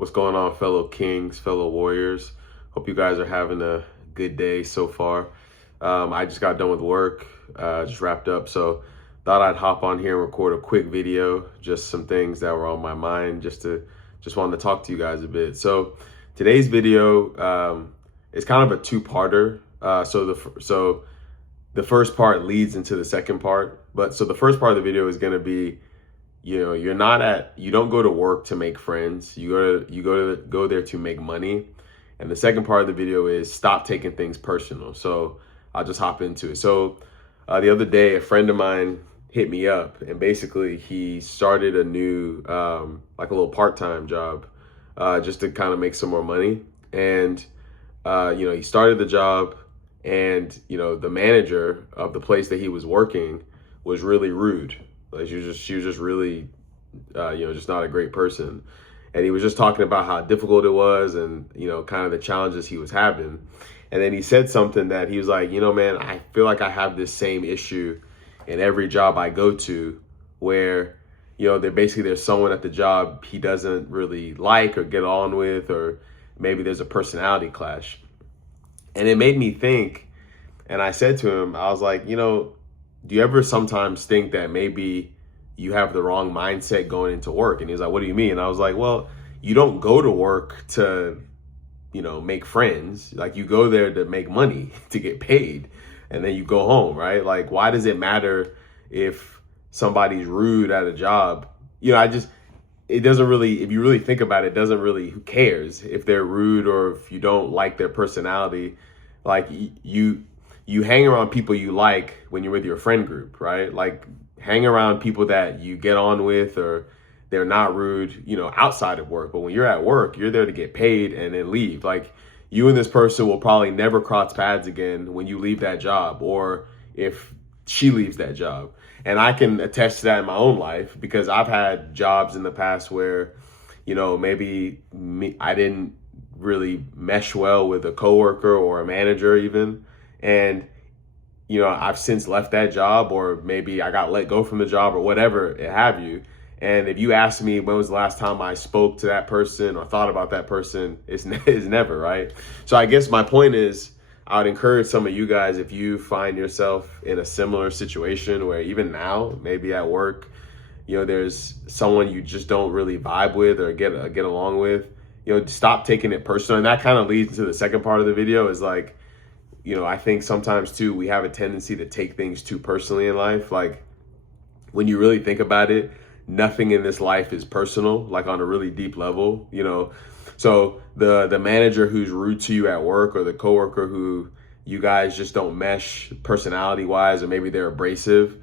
What's going on, fellow kings, fellow warriors? Hope you guys are having a good day so far. I just got done with work, just wrapped up, so thought I'd hop on here and record a quick video, just some things that were on my mind, just wanted to talk to you guys a bit. So today's video is kind of a two-parter. So the first part leads into the second part, but so the first part of the video is going to be, you don't go to work to make friends. You go there to make money. And the second part of the video is stop taking things personal. So I'll just hop into it. So the other day, a friend of mine hit me up, and basically he started a new like a little part-time job just to kind of make some more money. And he started the job, and the manager of the place that he was working was really rude. Like she was just really, just not a great person. And he was just talking about how difficult it was and, kind of the challenges he was having. And then he said something that he was like, man, I feel like I have this same issue in every job I go to where, there's someone at the job he doesn't really like or get on with, or maybe there's a personality clash. And it made me think, and I said to him, I was like, do you ever sometimes think that maybe you have the wrong mindset going into work? And he was like, what do you mean? And I was like, well, you don't go to work to, make friends. Like, you go there to make money, to get paid, and then you go home, right? Like, why does it matter if somebody's rude at a job? It doesn't really, if you really think about it, it doesn't really, who cares if they're rude or if you don't like their personality? Like, you hang around people you like when you're with your friend group, right? Like, hang around people that you get on with, or they're not rude, outside of work. But when you're at work, you're there to get paid and then leave. Like, you and this person will probably never cross paths again when you leave that job, or if she leaves that job. And I can attest to that in my own life, because I've had jobs in the past where, I didn't really mesh well with a coworker or a manager even. And, I've since left that job, or maybe I got let go from the job, or whatever it have you. And if you ask me when was the last time I spoke to that person or thought about that person, it's never, right? So I guess my point is, I would encourage some of you guys, if you find yourself in a similar situation where even now, maybe at work, there's someone you just don't really vibe with or get along with, stop taking it personal. And that kind of leads to the second part of the video, is like, I think sometimes too, we have a tendency to take things too personally in life. Like, when you really think about it, nothing in this life is personal, like on a really deep level, So the manager who's rude to you at work, or the coworker who you guys just don't mesh personality wise, or maybe they're abrasive,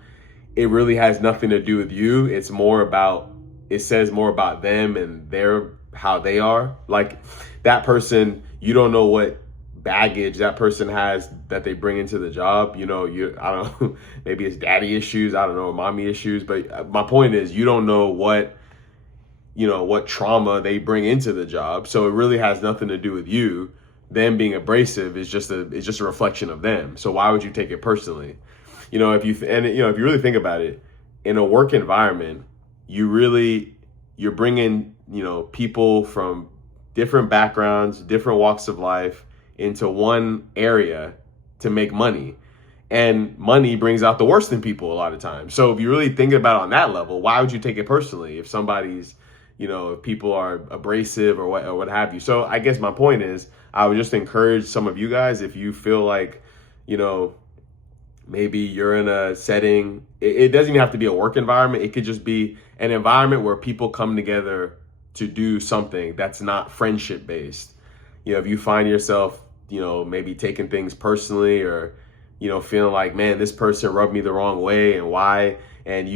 it really has nothing to do with you. It says more about them and how they are. Like, that person, you don't know what baggage that person has that they bring into the job. I don't know, maybe it's daddy issues, I don't know, mommy issues, but my point is, you don't know what trauma they bring into the job. So it really has nothing to do with you. Them being abrasive is just a reflection of them. So why would you take it personally? If you really think about it, in a work environment, you're bringing, people from different backgrounds, different walks of life into one area to make money. And money brings out the worst in people a lot of times. So if you really think about it on that level, why would you take it personally if somebody's, if people are abrasive or what have you? So I guess my point is, I would just encourage some of you guys, if you feel like, maybe you're in a setting, it doesn't even have to be a work environment. It could just be an environment where people come together to do something that's not friendship based. If you find yourself, maybe taking things personally, or, feeling like, man, this person rubbed me the wrong way, and why, and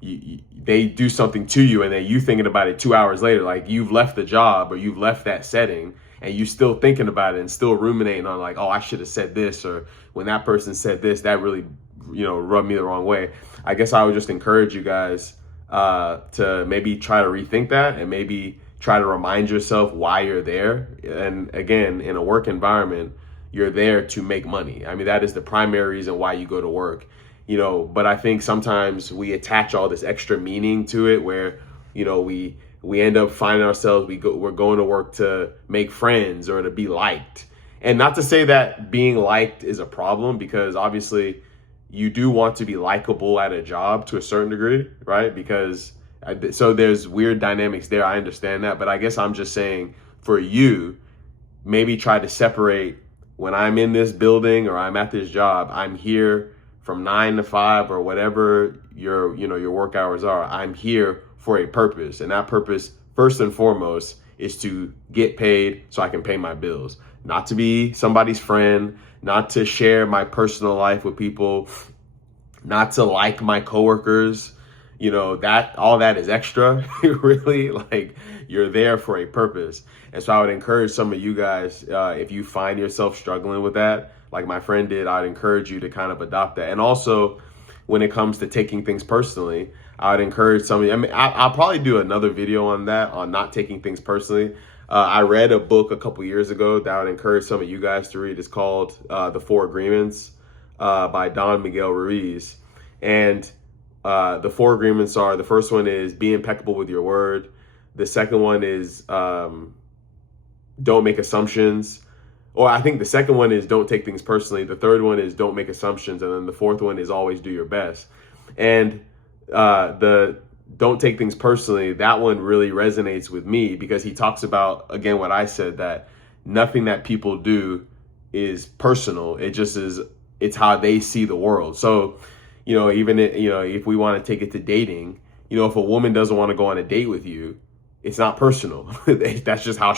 they do something to you, and then you thinking about it 2 hours later, like you've left the job or you've left that setting, and you still thinking about it and still ruminating on, like, oh, I should have said this, or when that person said this, that really, rubbed me the wrong way. I guess I would just encourage you guys to maybe try to rethink that, and maybe try to remind yourself why you're there. And again, in a work environment, you're there to make money. I mean, that is the primary reason why you go to work. But I think sometimes we attach all this extra meaning to it, where, we we end up finding ourselves, we're going to work to make friends or to be liked. And not to say that being liked is a problem, because obviously you do want to be likable at a job to a certain degree, right? Because so there's weird dynamics there. I understand that, but I guess I'm just saying, for you, maybe try to separate, when I'm in this building or I'm at this job, I'm here from 9 to 5 or whatever your work hours are. I'm here for a purpose, and that purpose, first and foremost, is to get paid so I can pay my bills, not to be somebody's friend, not to share my personal life with people, not to like my coworkers. That all that is extra. Really, like, you're there for a purpose. And so I would encourage some of you guys, if you find yourself struggling with that, like my friend did, I'd encourage you to kind of adopt that. And also, when it comes to taking things personally, I would encourage some of you. I mean, I'll probably do another video on that, on not taking things personally. I read a book a couple years ago that I would encourage some of you guys to read. It's called The Four Agreements by Don Miguel Ruiz. And the four agreements are, the first one is be impeccable with your word. The second one is don't make assumptions. Or I think the second one is don't take things personally. The third one is don't make assumptions. And then the fourth one is always do your best. And the don't take things personally, that one really resonates with me, because he talks about, again, what I said, that nothing that people do is personal. It just is, it's how they see the world. So, even if we want to take it to dating, if a woman doesn't want to go on a date with you, it's not personal. That's just how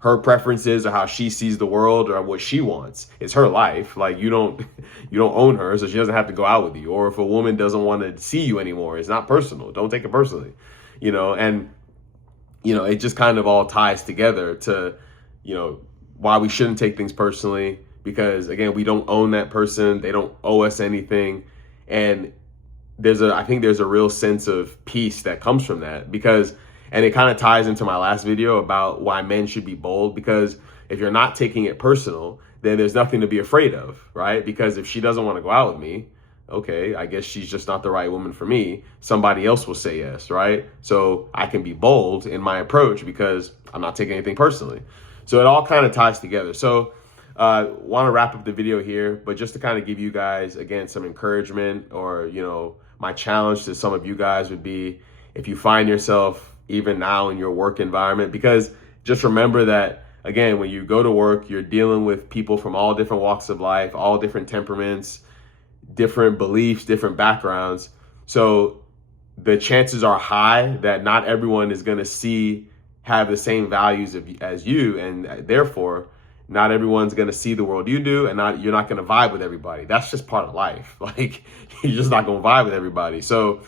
her preferences, or how she sees the world, or what she wants. It's her life. Like, you don't own her, so she doesn't have to go out with you. Or if a woman doesn't want to see you anymore, it's not personal. Don't take it personally. And it just kind of all ties together to, why we shouldn't take things personally, because again, we don't own that person. They don't owe us anything. And I think there's a real sense of peace that comes from that, and it kind of ties into my last video about why men should be bold, because if you're not taking it personal, then there's nothing to be afraid of, right? Because if she doesn't want to go out with me, okay, I guess she's just not the right woman for me. Somebody else will say yes, right? So I can be bold in my approach because I'm not taking anything personally. So it all kind of ties together. So want to wrap up the video here, but just to kind of give you guys, again, some encouragement, or, my challenge to some of you guys would be, if you find yourself even now in your work environment, because just remember that, again, when you go to work, you're dealing with people from all different walks of life, all different temperaments, different beliefs, different backgrounds. So the chances are high that not everyone is going to have the same values as you, and therefore not everyone's going to see the world you do, and you're not going to vibe with everybody. That's just part of life. Like, you're just not going to vibe with everybody. So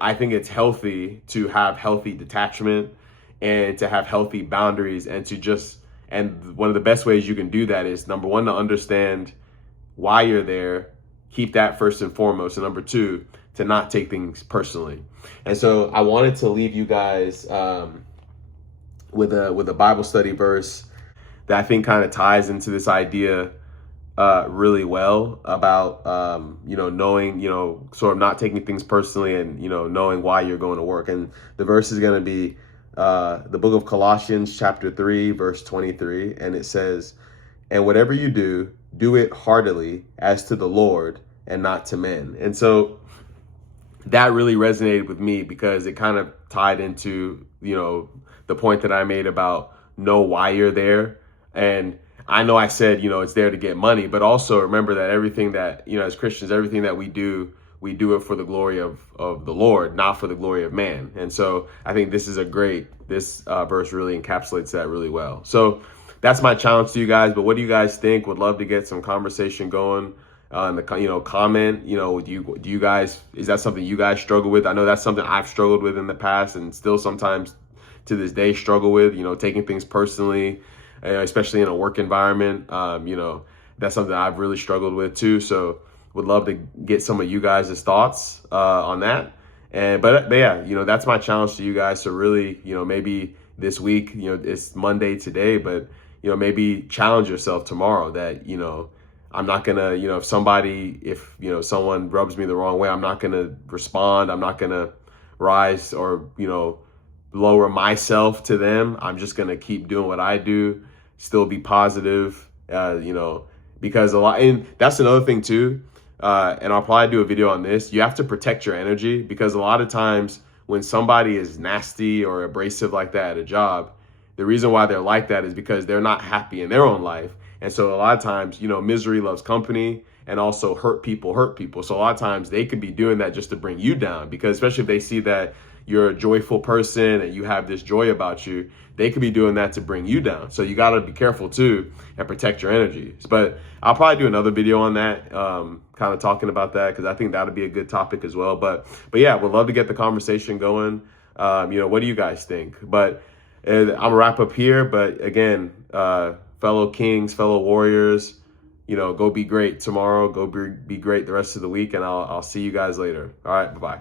I think it's healthy to have healthy detachment, and to have healthy boundaries, and one of the best ways you can do that is, number one, to understand why you're there, keep that first and foremost, and number two, to not take things personally. And so I wanted to leave you guys with a Bible study verse that I think kind of ties into this idea really well, about knowing, sort of not taking things personally, and knowing why you're going to work. And the verse is going to be the book of Colossians chapter 3 verse 23, and it says, "And whatever you do, do it heartily as to the Lord and not to men." And so that really resonated with me, because it kind of tied into the point that I made about know why you're there. And I know I said, it's there to get money, but also remember that everything that, as Christians, everything that we do it for the glory of the Lord, not for the glory of man. And so I think this verse really encapsulates that really well. So that's my challenge to you guys. But what do you guys think? Would love to get some conversation going in the comment. Do you guys, is that something you guys struggle with? I know that's something I've struggled with in the past, and still sometimes to this day struggle with, taking things personally, especially in a work environment. That's something I've really struggled with too. So would love to get some of you guys' thoughts on that. But yeah, that's my challenge to you guys. So really, maybe this week, it's Monday today, but, maybe challenge yourself tomorrow that, I'm not gonna, if someone rubs me the wrong way, I'm not gonna respond. I'm not gonna rise or, lower myself to them. I'm just going to keep doing what I do, still be positive, because a lot, and that's another thing too. And I'll probably do a video on this. You have to protect your energy, because a lot of times when somebody is nasty or abrasive like that at a job, the reason why they're like that is because they're not happy in their own life. And so a lot of times, misery loves company, and also hurt people hurt people. So a lot of times they could be doing that just to bring you down, because especially if they see that you're a joyful person and you have this joy about you, they could be doing that to bring you down. So you got to be careful too and protect your energies. But I'll probably do another video on that, kind of talking about that, because I think that'll be a good topic as well. But yeah, we'd love to get the conversation going. What do you guys think? But I'm gonna wrap up here. But again, fellow Kings, fellow Warriors, go be great tomorrow. Go be great the rest of the week, and I'll see you guys later. All right, bye-bye.